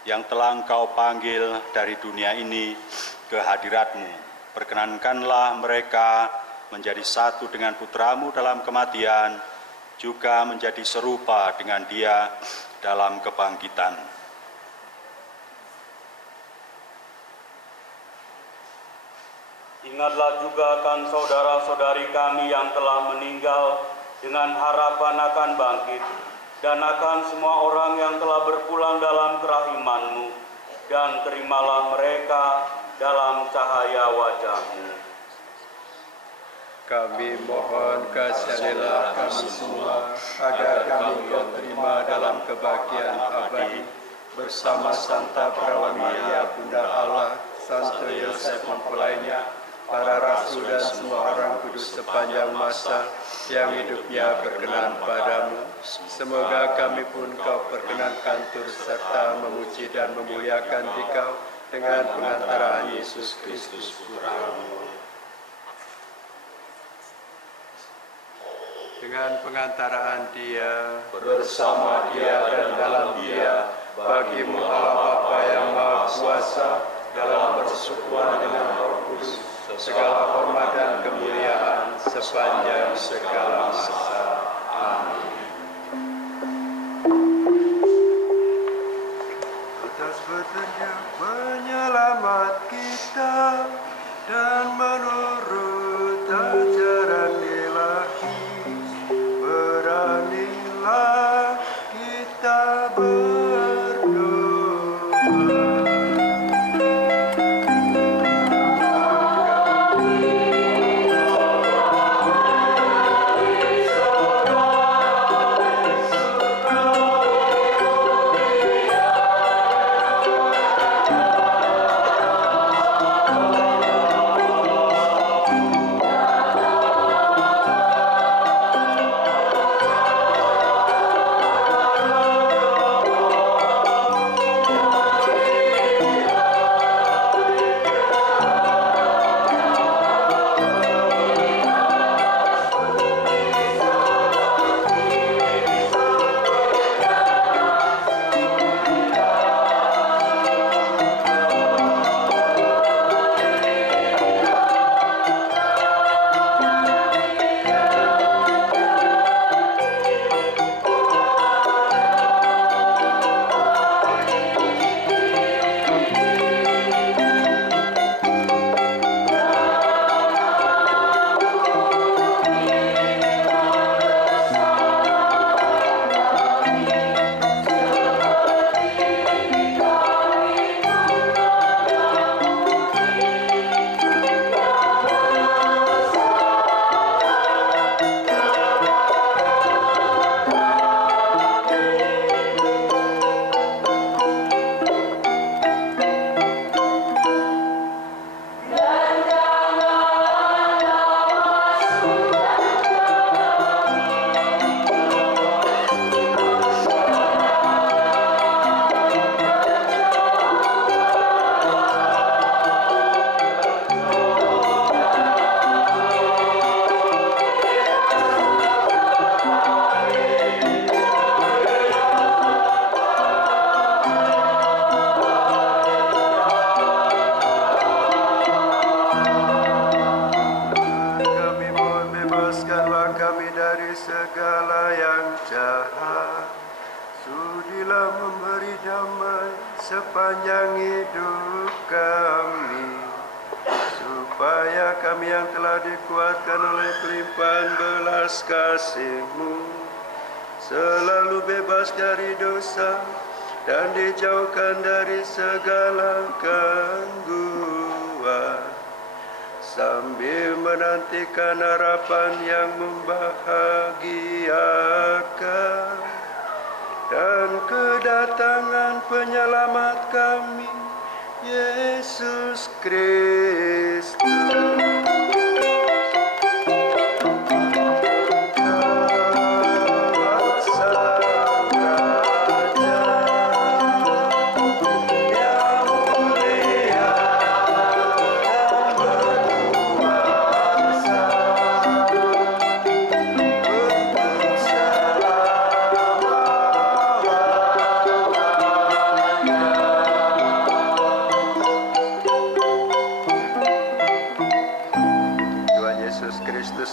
yang telah Engkau panggil dari dunia ini ke hadirat-Mu. Perkenankanlah mereka menjadi satu dengan putramu dalam kematian, juga menjadi serupa dengan dia dalam kebangkitan. Ingatlah juga akan saudara-saudari kami yang telah meninggal dengan harapan akan bangkit, dan akan semua orang yang telah berpulang dalam kerahiman-Mu, dan terimalah mereka dalam cahaya wajah-Mu. Kami mohon kasihanilah kami semua, agar kami Kau terima dalam kebahagiaan abadi, bersama Santa Perawan Maria, Bunda Allah, Santo Yosef mempelainya, para rasul dan semua orang kudus sepanjang masa yang hidupnya berkenan padamu. Semoga kami pun Kau perkenankan turut serta memuji dan memuliakan Dikau dengan pengantaraan Yesus Kristus Putra-Mu. Dengan pengantaraan Dia, bersama Dia dan dalam Dia, bagimu Allah Bapa yang Maha Kuasa, dalam persekutuan dengan Roh Kudus, segala hormat dan kemuliaan sepanjang segala masa. Amin. Atas petunjuk penyelamat kita dan menurut ajaran ilahi, beranilah kita berdoa. segala yang jahat. Sudilah memberi damai sepanjang hidup kami, supaya kami yang telah dikuatkan oleh kelimpahan belas kasih-Mu selalu bebas dari dosa dan dijauhkan dari segala gangguan, sambil menantikan harapan yang membahagiakan dan kedatangan penyelamat kami, Yesus Kristus.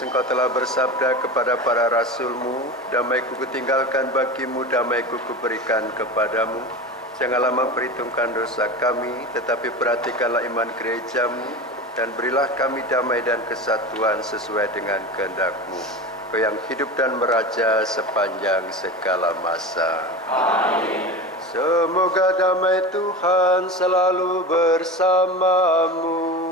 Engkau telah bersabda kepada para rasul-Mu, damai-Ku kutinggalkan bagimu, damai-Ku kuberikan kepadamu. Janganlah memperhitungkan dosa kami, tetapi perhatikanlah iman gereja-Mu, dan berilah kami damai dan kesatuan sesuai dengan kehendak-Mu. Kau yang hidup dan meraja sepanjang segala masa. Amin. Semoga damai Tuhan selalu bersamamu.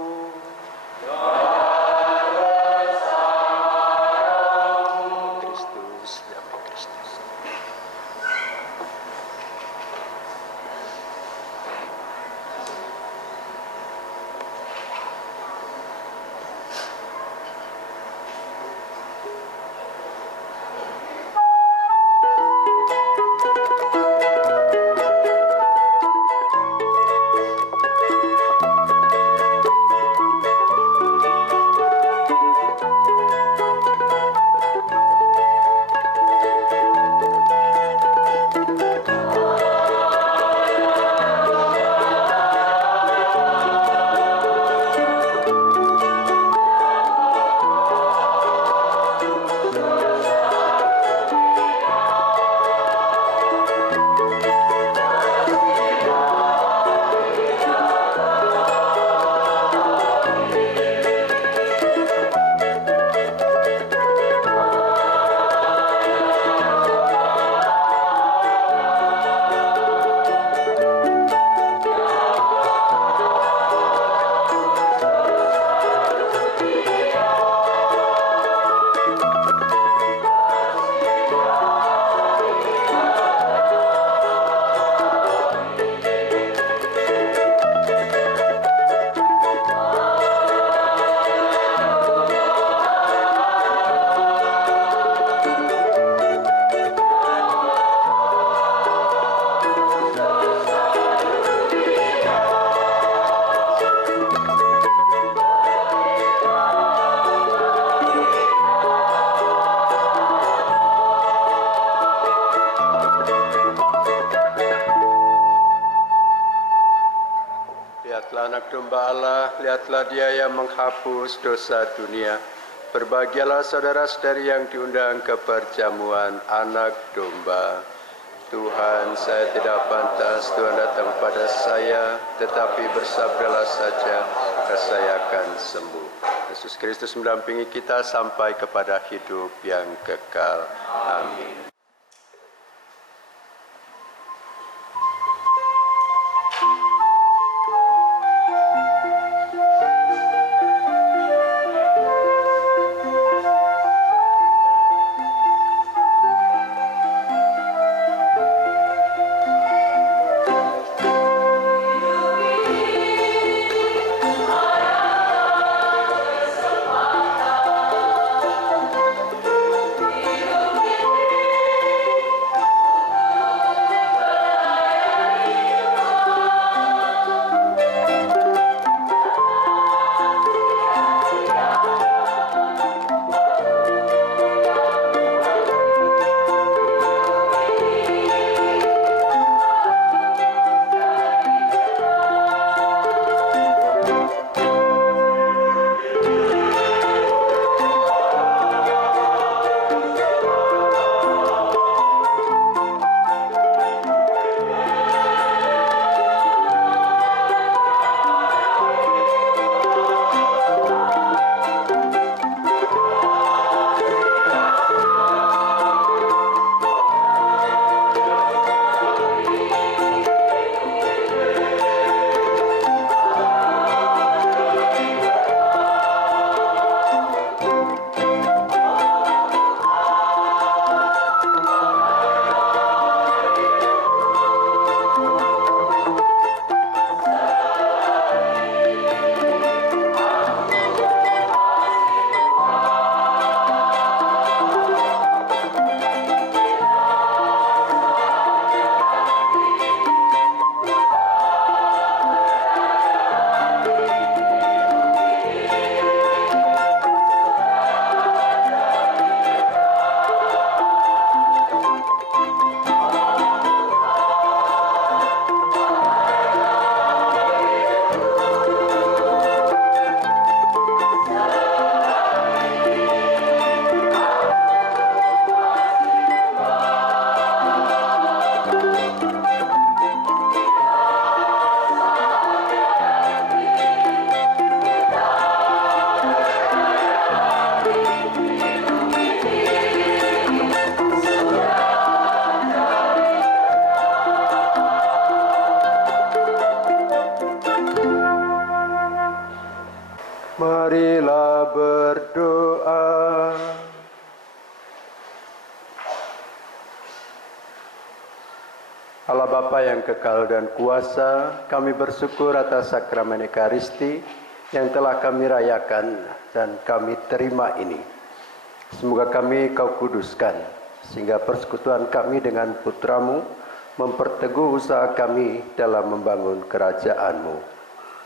Anak domba Allah, lihatlah Dia yang menghapus dosa dunia. Berbahagialah saudara-saudari yang diundang ke perjamuan anak domba. Tuhan, saya tidak pantas Tuhan datang pada saya, tetapi bersabdalah saja, maka saya akan sembuh. Yesus Kristus mendampingi kita sampai kepada hidup yang kekal. Amin. Allah Bapa yang kekal dan kuasa, kami bersyukur atas sakramen Ekaristi yang telah kami rayakan dan kami terima ini. Semoga kami Kau kuduskan, sehingga persekutuan kami dengan Putra-Mu memperteguh usaha kami dalam membangun kerajaan-Mu.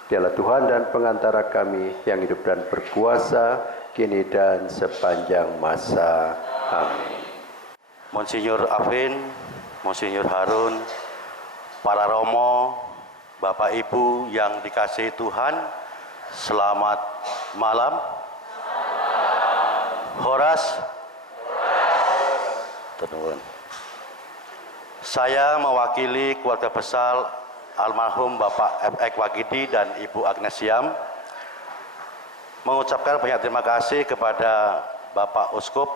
Dialah Tuhan dan pengantara kami yang hidup dan berkuasa, kini dan sepanjang masa. Amin. Monsinyur Afin, Monsinyur Harun, para romo, Bapak Ibu yang dikasihi Tuhan, selamat malam. Horas. Saya mewakili keluarga besar almarhum Bapak F.X. Wagidi dan Ibu Agnes Siam mengucapkan banyak terima kasih kepada Bapak Uskup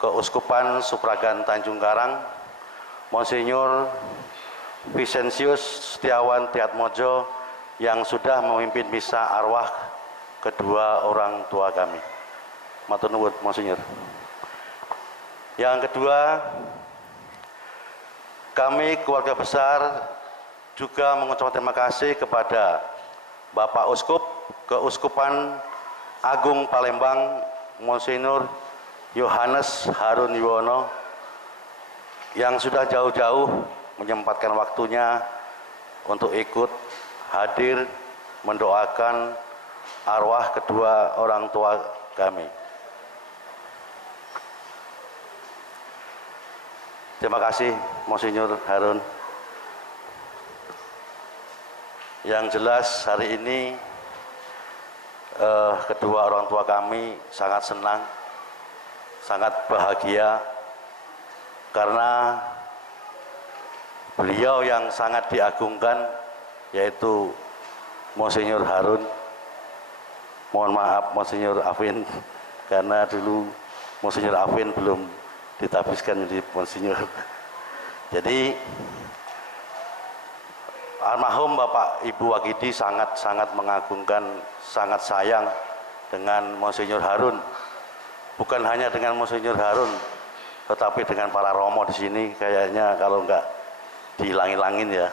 Keuskupan Supragan Tanjung Karang, Monsinyur Vicentius Setiawan Triatmojo yang sudah memimpin misa arwah kedua orang tua kami. Matur nuwun, Monsinyur. Yang kedua, kami keluarga besar juga mengucapkan terima kasih kepada Bapak Uskup Keuskupan Agung Palembang, Monsinyur Yohanes Harun Yuwono yang sudah jauh-jauh menyempatkan waktunya untuk ikut hadir mendoakan arwah kedua orang tua kami. Terima kasih Monsinyur Harun. Yang jelas hari ini kedua orang tua kami sangat senang, sangat bahagia karena beliau yang sangat diagungkan yaitu Monsinyur Harun. Mohon maaf Monsinyur Afin karena dulu Monsinyur Afin belum ditabiskan menjadi Monsinyur. Jadi almarhum Bapak Ibu Wagidi sangat mengagungkan, sangat sayang dengan Monsinyur Harun. Bukan hanya dengan Monsinyur Harun, tetapi dengan para romo di sini kayaknya kalau enggak dihilangin ya.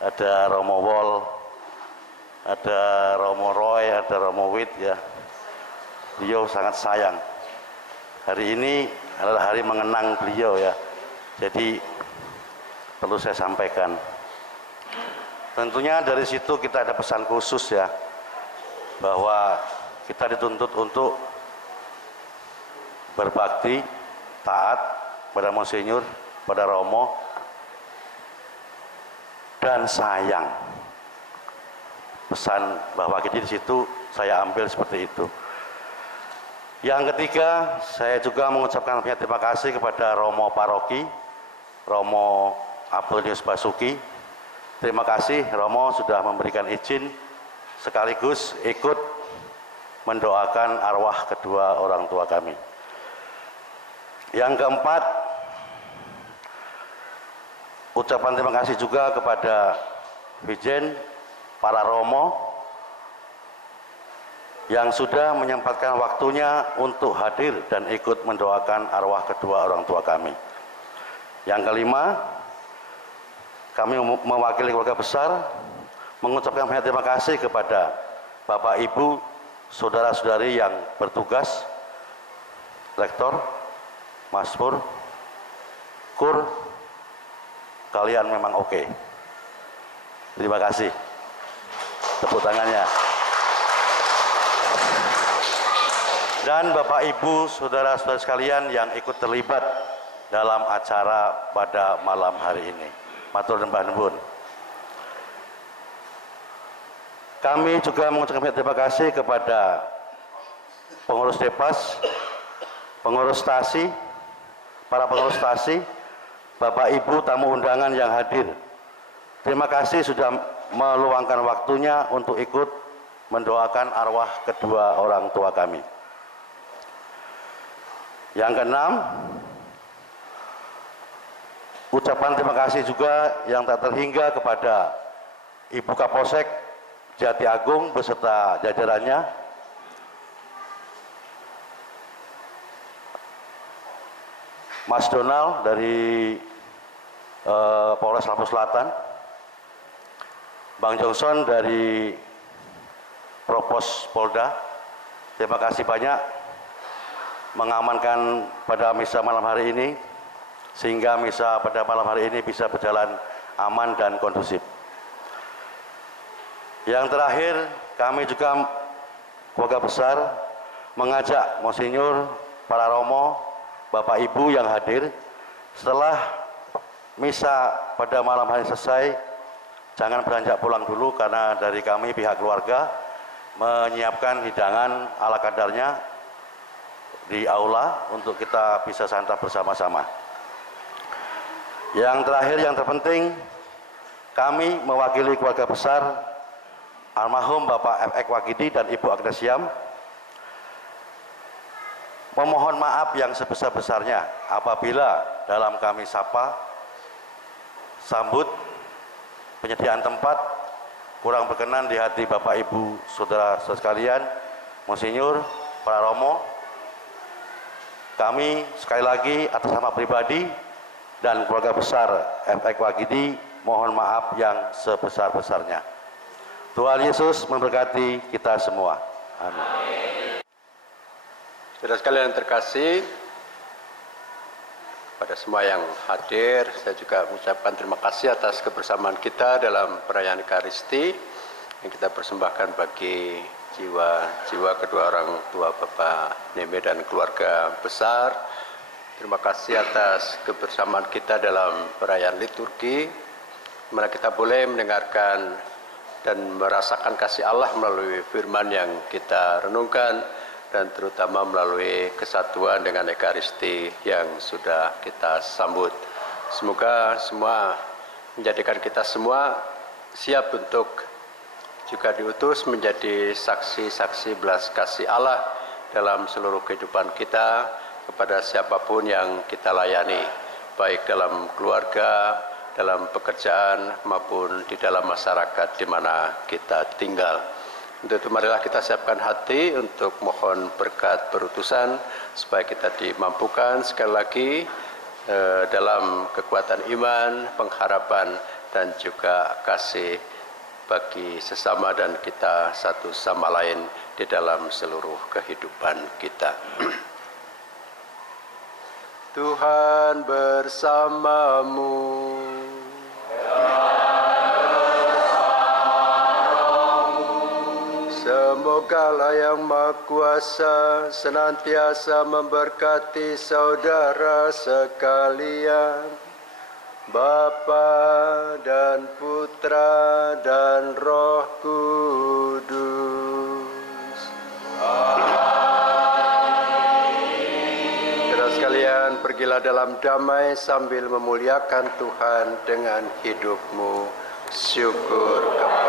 Ada Romo Wol, ada Romo Roy, ada Romo Wit ya. Beliau sangat sayang. Hari ini adalah hari mengenang beliau ya. Jadi perlu saya sampaikan. Tentunya dari situ kita ada pesan khusus ya, bahwa kita dituntut untuk berbakti, taat pada Monsinyur, pada Romo, dan sayang. Pesan bahwa kita di situ saya ambil seperti itu. Yang ketiga, saya juga mengucapkan banyak terima kasih kepada Romo Paroki, Romo Apelius Basuki. Terima kasih Romo sudah memberikan izin sekaligus ikut mendoakan arwah kedua orang tua kami. Yang keempat, ucapan terima kasih juga kepada Wijen, para Romo yang sudah menyempatkan waktunya untuk hadir dan ikut mendoakan arwah kedua orang tua kami. Yang kelima, kami mewakili keluarga besar mengucapkan banyak terima kasih kepada Bapak Ibu, saudara-saudari yang bertugas, Rektor, Masmur, Kur, kalian memang oke. Terima kasih. Tepuk tangannya. Dan Bapak Ibu, saudara-saudara sekalian yang ikut terlibat dalam acara pada malam hari ini. Matur nyembah nuwun. Kami juga mengucapkan terima kasih kepada pengurus Depas, pengurus stasi, para pengurus stasi, Bapak Ibu tamu undangan yang hadir. Terima kasih sudah meluangkan waktunya untuk ikut mendoakan arwah kedua orang tua kami. Yang keenam, ucapan terima kasih juga yang tak terhingga kepada Ibu Kapolsek Jati Agung beserta jajarannya, Mas Donald dari Polres Lampung Selatan, Bang Johnson dari Propos Polda, terima kasih banyak mengamankan pada misa malam hari ini, sehingga misa pada malam hari ini bisa berjalan aman dan kondusif. Yang terakhir, kami juga keluarga besar mengajak Monsinyur, para romo, Bapak Ibu yang hadir, setelah misa pada malam hari selesai, jangan beranjak pulang dulu, karena dari kami pihak keluarga menyiapkan hidangan ala kadarnya di aula untuk kita bisa santap bersama-sama. Yang terakhir, yang terpenting, kami mewakili keluarga besar almarhum Bapak F.X. Wahyudi dan Ibu Agnes Siam memohon maaf yang sebesar-besarnya apabila dalam kami sapa, sambut, penyediaan tempat kurang berkenan di hati Bapak Ibu saudara sekalian, Monsinyur, para romo. Kami sekali lagi atas nama pribadi dan keluarga besar F.X. Wahyudi mohon maaf yang sebesar-besarnya. Tuhan Yesus memberkati kita semua. Amin. Saudara sekalian yang terkasih, pada semua yang hadir, saya juga mengucapkan terima kasih atas kebersamaan kita dalam perayaan Ekaristi yang kita persembahkan bagi jiwa-jiwa kedua orang tua Bapak Neme dan keluarga besar. Terima kasih atas kebersamaan kita dalam perayaan liturgi, di mana kita boleh mendengarkan dan merasakan kasih Allah melalui firman yang kita renungkan, dan terutama melalui kesatuan dengan Ekaristi yang sudah kita sambut. Semoga semua menjadikan kita semua siap untuk juga diutus menjadi saksi-saksi belas kasih Allah dalam seluruh kehidupan kita kepada siapapun yang kita layani, baik dalam keluarga, dalam pekerjaan, maupun di dalam masyarakat di mana kita tinggal. Untuk itu marilah kita siapkan hati untuk mohon berkat berutusan supaya kita dimampukan sekali lagi dalam kekuatan iman, pengharapan, dan juga kasih bagi sesama dan kita satu sama lain di dalam seluruh kehidupan kita. Tuhan bersamamu. Semoga Allah yang Maha Kuasa senantiasa memberkati saudara sekalian, Bapa dan Putra dan Roh Kudus. Saudara sekalian, pergilah dalam damai sambil memuliakan Tuhan dengan hidupmu. Syukur kepada